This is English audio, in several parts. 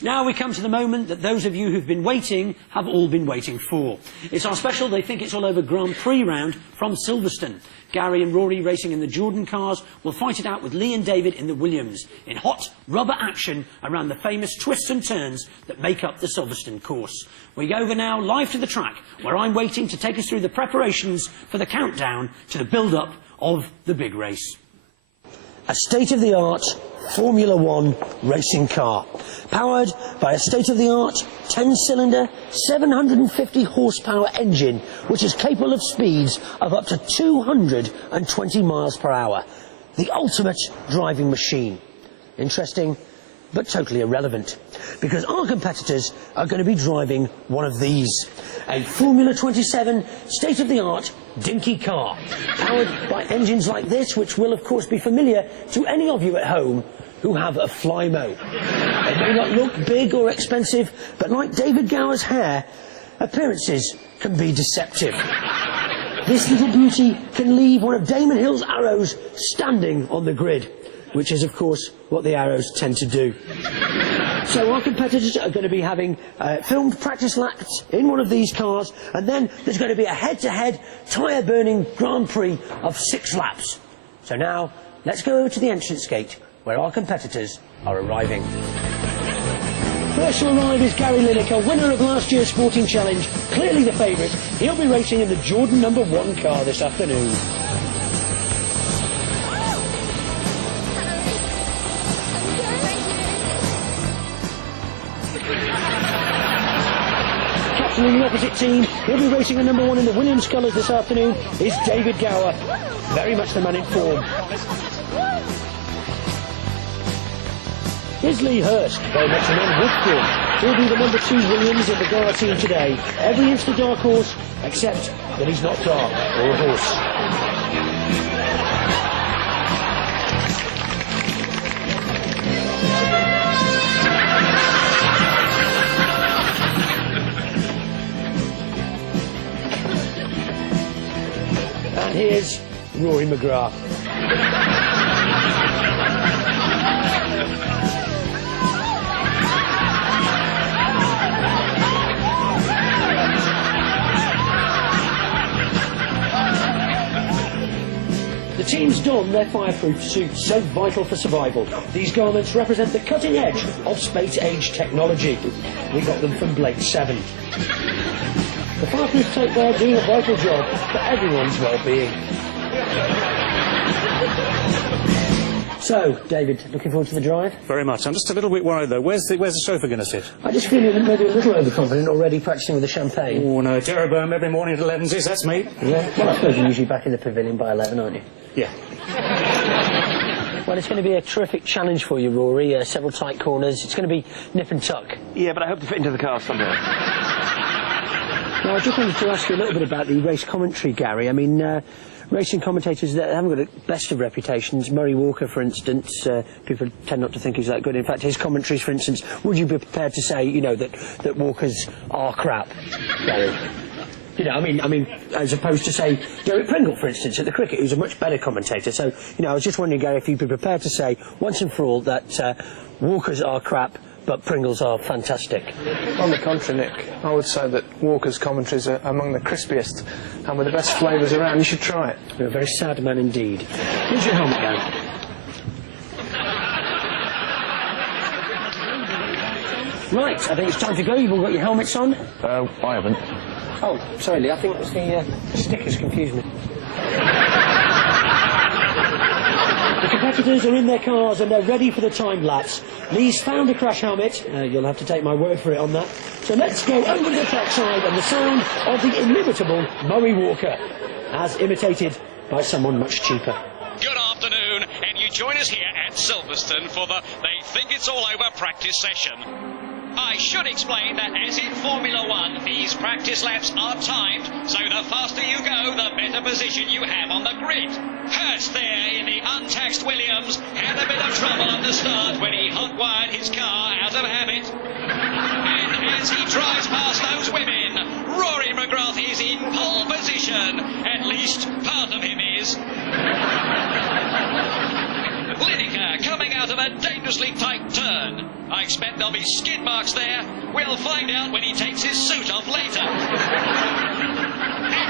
Now we come to the moment that those of you who've been waiting have all been waiting for. It's our special They Think It's All Over Grand Prix round from Silverstone. Gary and Rory, racing in the Jordan cars, will fight it out with Lee and David in the Williams, in hot rubber action around the famous twists and turns that make up the Silverstone course. We go over now live to the track, where I'm waiting to take us through the preparations for the countdown to the build-up of the big race. A state-of-the-art Formula One racing car, powered by a state-of-the-art 10-cylinder, 750-horsepower engine, which is capable of speeds of up to 220 miles per hour. The ultimate driving machine. Interesting, but totally irrelevant, because our competitors are going to be driving one of these, a Formula 27 state-of-the-art dinky car, powered by engines like this, which will of course be familiar to any of you at home who have a Flymo. They may not look big or expensive, but like David Gower's hair, appearances can be deceptive. This little beauty can leave one of Damon Hill's arrows standing on the grid, which is of course what the arrows tend to do. So our competitors are going to be having filmed practice laps in one of these cars, and then there's going to be a head-to-head tyre-burning Grand Prix of 6 laps. So now, let's go over to the entrance gate, where our competitors are arriving. First to arrive is Gary Lineker, winner of last year's Sporting Challenge, clearly the favourite. He'll be racing in the Jordan #1 car this afternoon. In the opposite team, he'll be racing a #1 in the Williams colours this afternoon, is David Gower. Very much the man in form. Here's Lee Hurst, very much the man with form. He'll be the #2 Williams of the Gower team today. Every inch the dark horse, except that he's not dark or a horse. And here's Rory McGrath. The teams don their fireproof suits, so vital for survival. These garments represent the cutting edge of space-age technology. We got them from Blake 7. The fireproof tape there doing a vital job for everyone's well-being. So, David, looking forward to the drive? Very much. I'm just a little bit worried, though. Where's the chauffeur going to sit? I just feel you're maybe a little overconfident already, practising with the champagne. Oh, no, Jeroboam every morning at 11's, that's me. Yeah? Well, I suppose you're usually back in the pavilion by 11, aren't you? Yeah. Well, it's going to be a terrific challenge for you, Rory. Several tight corners. It's going to be nip and tuck. Yeah, but I hope to fit into the car somehow. Now, I just wanted to ask you a little bit about the race commentary, Gary. I mean, racing commentators that haven't got the best of reputations. Murray Walker, for instance, people tend not to think he's that good. In fact, his commentaries, for instance, would you be prepared to say, you know, that Walkers are crap, Gary? You know, I mean, as opposed to, say, Derek Pringle, for instance, at the cricket, who's a much better commentator. So, you know, I was just wondering, Gary, if you'd be prepared to say, once and for all, that Walkers are crap, but Pringles are fantastic. On the contrary, Nick, I would say that Walker's commentaries are among the crispiest and with the best flavours around. You should try it. You're a very sad man indeed. Here's your helmet down. Right, I think it's time to go. You've all got your helmets on. I haven't. Oh, sorry, Lee, I think it was the stickers confused me. The competitors are in their cars and they're ready for the time lapse. Lee's found a crash helmet. You'll have to take my word for it on that. So let's go over to the trackside and the sound of the inimitable Murray Walker, as imitated by someone much cheaper. Good afternoon, and you join us here at Silverstone for the They Think It's All Over practice session. I should explain that as in Formula One, these practice laps are timed, so the faster you go, the better position you have on the grid. Hurst there in the untaxed Williams had a bit of trouble at the start when he hot-wired his car out of habit. And as he drives past those women, Rory McGrath is in pole position, at least part of him is. Lineker coming out of a dangerously tight turn. I expect there'll be skid marks there. We'll find out when he takes his suit off later. And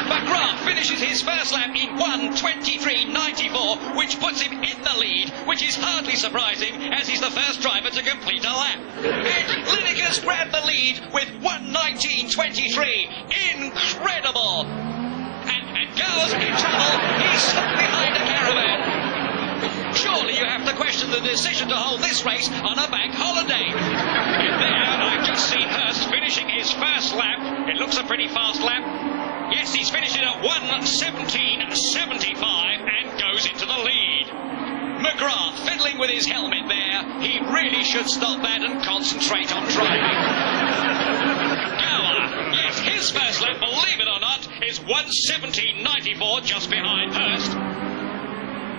McGrath finishes his first lap in 1:23.94, which puts him in the lead, which is hardly surprising as he's the first driver to complete a lap. And Lineker's grabbed the lead with 1:19.23. Incredible! And Gower's in trouble. He's stuck behind a caravan. Surely you have to question the decision to hold this race on a bank holiday. And there, I've just seen Hurst finishing his first lap. It looks a pretty fast lap. Yes, he's finished it at 1:17.75 and goes into the lead. McGrath fiddling with his helmet there. He really should stop that and concentrate on driving. Gower, yes, his first lap, believe it or not, is 1:17.94, just behind Hurst.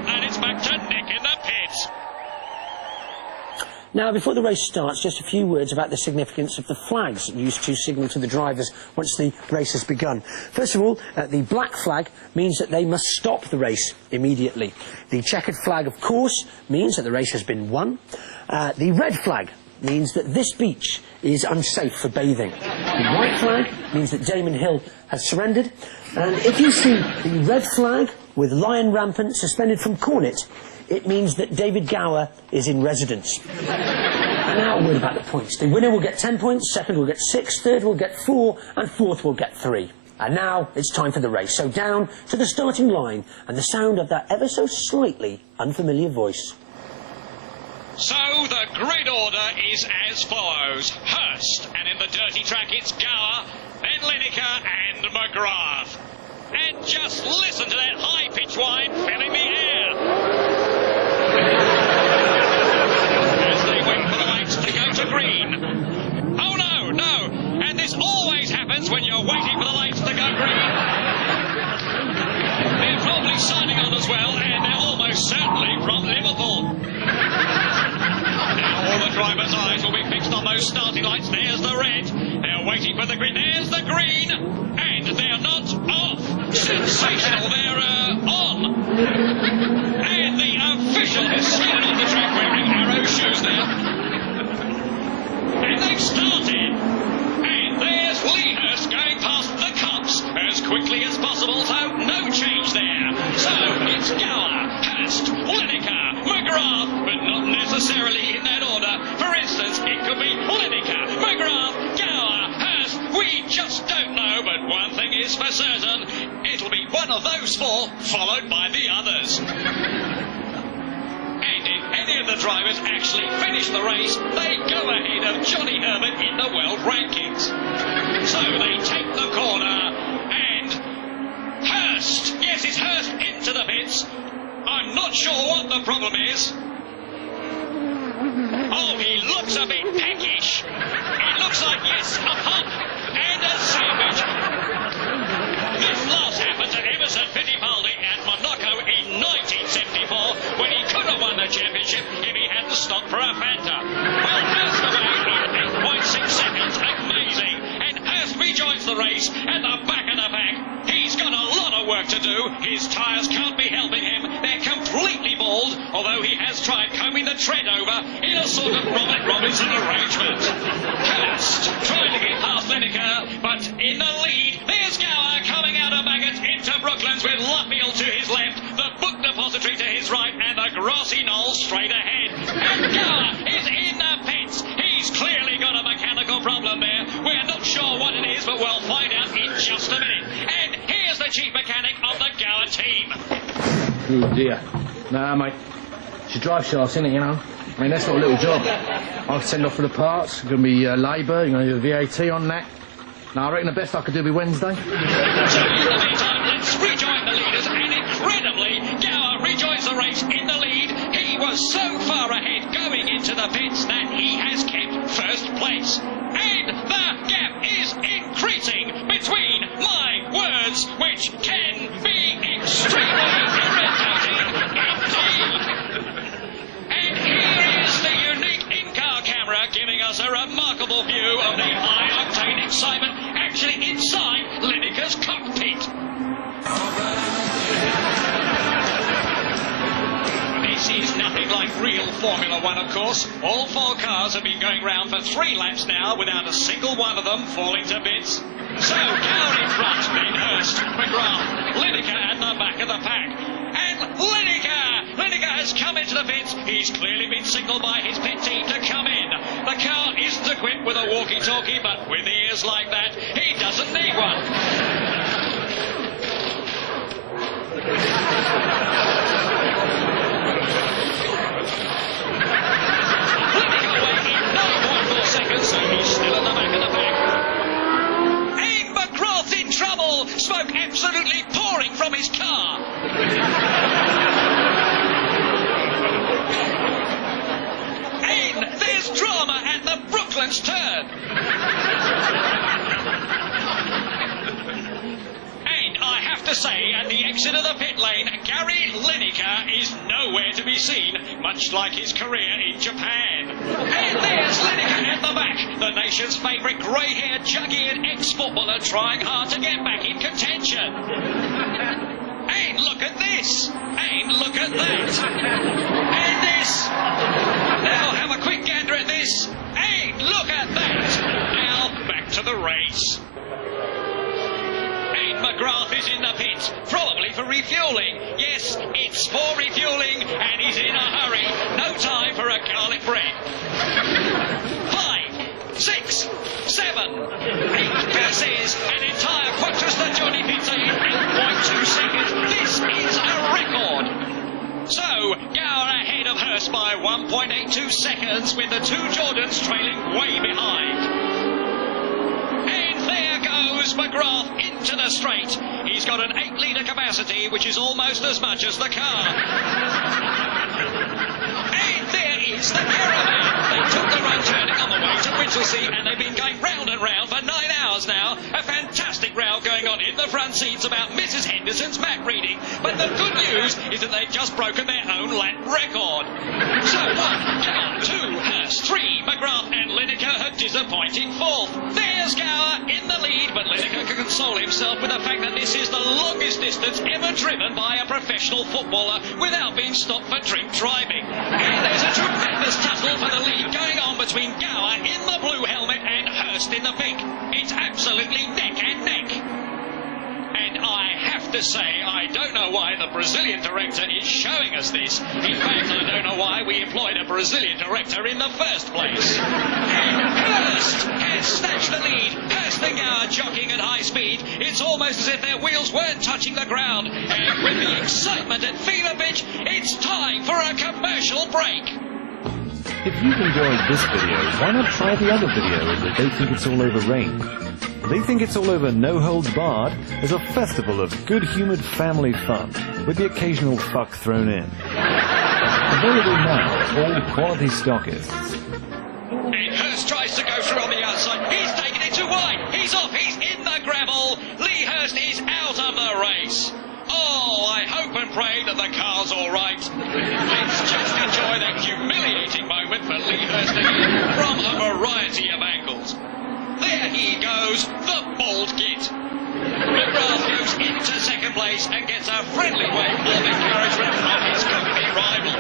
And it's back to Nick in the pits. Now, before the race starts, just a few words about the significance of the flags used to signal to the drivers once the race has begun. First of all, the black flag means that they must stop the race immediately. The checkered flag, of course, means that the race has been won. The red flag means that this beach is unsafe for bathing. The white flag means that Damon Hill has surrendered. And if you see the red flag with lion rampant suspended from Cornet, it means that David Gower is in residence. And now a word about the points. The winner will get 10 points, second will get 6, third will get 4, and fourth will get 3. And now it's time for the race. So down to the starting line and the sound of that ever so slightly unfamiliar voice. So the grid order is as follows. Hurst, and in the dirty track it's Gower, then Lineker and McGrath. And just listen to that high-pitched whine filling the air. As they wait for the lights to go to green. Oh no, no, and this always happens when you're waiting for the lights to go green. They're probably signing on as well, and they're almost certainly from Liverpool. Now all the drivers' eyes will be fixed on those starting lights. There's the red. They're waiting for the green. There's the green. And they're not off. Sensational. They're on. And the official has skated off the track wearing arrow shoes there. And they've started. And there's Lee Hurst going past the cops as quickly as possible, so no change there. So it's Gower, Hurst, Lineker, McGrath, but not necessarily in that order. For instance, it could be Lineker, McGrath, Gower, Hurst. We just don't know, but one thing is for certain. It'll be one of those four, followed by the others. And if any of the drivers actually finish the race, they go ahead of Johnny Herbert in the world rankings. So they take the corner, and Hurst, yes, it's Hurst into the pits. I'm not sure what the problem is. Oh, he looks a bit peckish. It looks like, yes, a hump and a sandwich. This last happened to Emerson Fittipaldi at Monaco in 1974 when he could have won the championship if he hadn't stopped for a Fanta. Well, Hurst away in 8.6 seconds. Amazing. And Hurst rejoins the race at the back of the pack. He's got a lot of work to do. His tyres can't be helping him. They're completely bald, although he has tried combing the tread over in a sort of Robert Robinson arrangement. Hurst trying to get past Lineker, but in the lead, there's Gower coming out of Bagot into Brooklands with Luffield to his left, the Book Depository to his right, and the grassy knoll straight ahead. And Gower is in the pits. He's clearly got a mechanical problem there. We're not sure what it is, but we'll find out in just a minute. And here's the chief mechanic of the Gower team. Oh dear. Nah, mate. It's your drive shafts, isn't it, you know? I mean, that's not a little job. I'll send off for the parts. It's going to be labour. You're going to do the VAT on that. Now, I reckon the best I could do will be Wednesday. So, in the meantime, let's rejoin the leaders. And incredibly, Gower rejoins the race in the lead. He was so far ahead going into the pits that he has kept first place. And the gap is increasing between my words, which can be extremely irritating indeed. And here is the unique in-car camera giving us a remarkable view of the high-octane excitement actually inside Lineker's cockpit. This is nothing like like real Formula One, of course. All 4 cars have been going round for 3 laps now without a single one of them falling to bits. So, Gower in front, then Hurst, McGrath, Lineker at the back of the pack. And Lineker! Lineker has come into the pits. He's clearly been signalled by his pit team to come in. The car isn't equipped with a walkie-talkie, but with ears like that, he doesn't need one. Lineker waiting 9.4 seconds, so he's still at the back of the pack. And McGrath's in trouble. Smoke absolutely pouring from his car. And there's drama at the Brooklands turn. And I have to say, at the exit of the pit lane, Gary Lineker is nowhere to be seen, much like his career in Japan. And there's Lineker at the back, the nation's favourite grey-haired, jug-eared ex-footballer trying hard to get back in contention. And look at this. And look at that. And this. Now have a quick gander at this. And look at that. Now back to the race. And McGrath is in the pits, probably for refuelling. Yes, it's for refuelling, and he's in a hurry. No time for a garlic bread. 5, 6, 7, 8 passes, an entire quattro stagioni pizza in 8.2 seconds. This is a record. So, Gower ahead of Hurst by 1.82 seconds, with the 2 Jordans trailing way behind. And there goes McGrath into the straight. He's got an 8-litre capacity, which is almost as much as the car. And there is the caravan. They took the right turning on the way to Winchelsea, and they've been going round and round for 9 hours now. A fantastic row going on in the front seats about Mrs. Henderson's map reading. But the good news is that they've just broken their own lap record. So 1, Gower, 2, Hurst, 3, McGrath and Lineker, a disappointing 4th. There's Gower in the lead, but Lineker can console himself with the fact that this is the longest distance ever driven by a professional footballer without being stopped for drink driving. And there's a tremendous tussle for the lead going on between Gower in the blue helmet and Hurst in the pink. It's absolutely neck and neck. And I have to say, I don't know why the Brazilian director is showing us this. In fact, I don't know why we employed a Brazilian director in the first place. And Hurst has snatched the lead. Hurst and Gower jockeying at high speed. It's almost as if their wheels weren't touching the ground. And with the excitement at fever pitch, it's time for a commercial break. If you've enjoyed this video, why not try the other video of the They Think It's All Over range? They Think It's All Over No Holds Barred is a festival of good-humoured family fun, with the occasional fuck thrown in. Available now to all quality stockists. And Hurst tries to go through on the outside. He's taken it too wide. He's off. He's in the gravel. Lee Hurst is out of the race. Oh, I hope and pray that the car's all right. Let's just enjoy that humiliating moment for Lee Hurst again from a variety of angles. There he goes, the bald git. McGrath goes into second place and gets a friendly wave of encouragement from his company rival.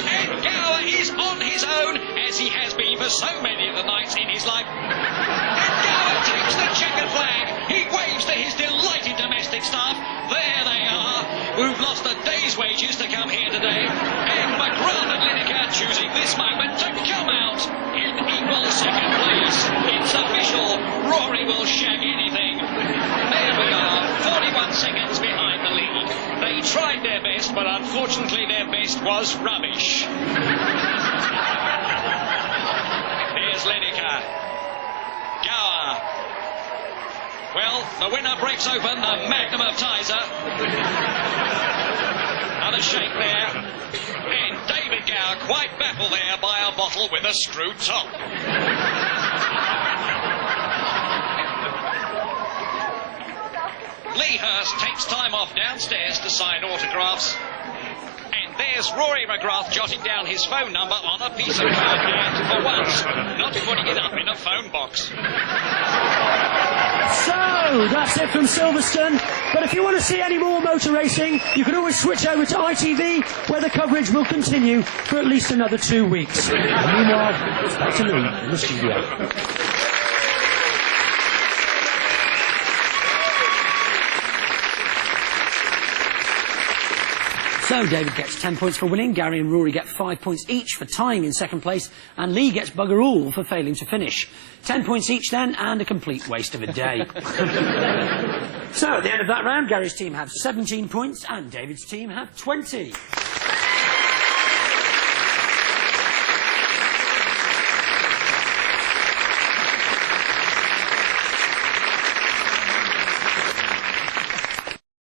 And Gower is on his own, as he has been for so many of the nights in his life. And Gower takes the checkered flag. He waves to his delighted domestic staff. There they are, who've lost a day's wages to come here today. And McGrath and Lineker choosing this moment to come out in equal second place. It's official. Rory will shag anything. There we are, 41 seconds behind the lead. They tried their best, but unfortunately their best was rubbish. Here's Lineker. Gower. Well, the winner breaks open the magnum of Tizer. Another shake there. And David Gower quite baffled there by a bottle with a screwed top. Lee Hurst takes time off downstairs to sign autographs. And there's Rory McGrath jotting down his phone number on a piece of card, and for once, not putting it up in a phone box. So, that's it from Silverstone. But if you want to see any more motor racing, you can always switch over to ITV, where the coverage will continue for at least another 2 weeks. And meanwhile, it's back to Lee in the studio. So David gets 10 points for winning, Gary and Rory get 5 points each for tying in second place, and Lee gets bugger all for failing to finish. 10 points each then, and a complete waste of a day. So at the end of that round, Gary's team have 17 points, and David's team have 20.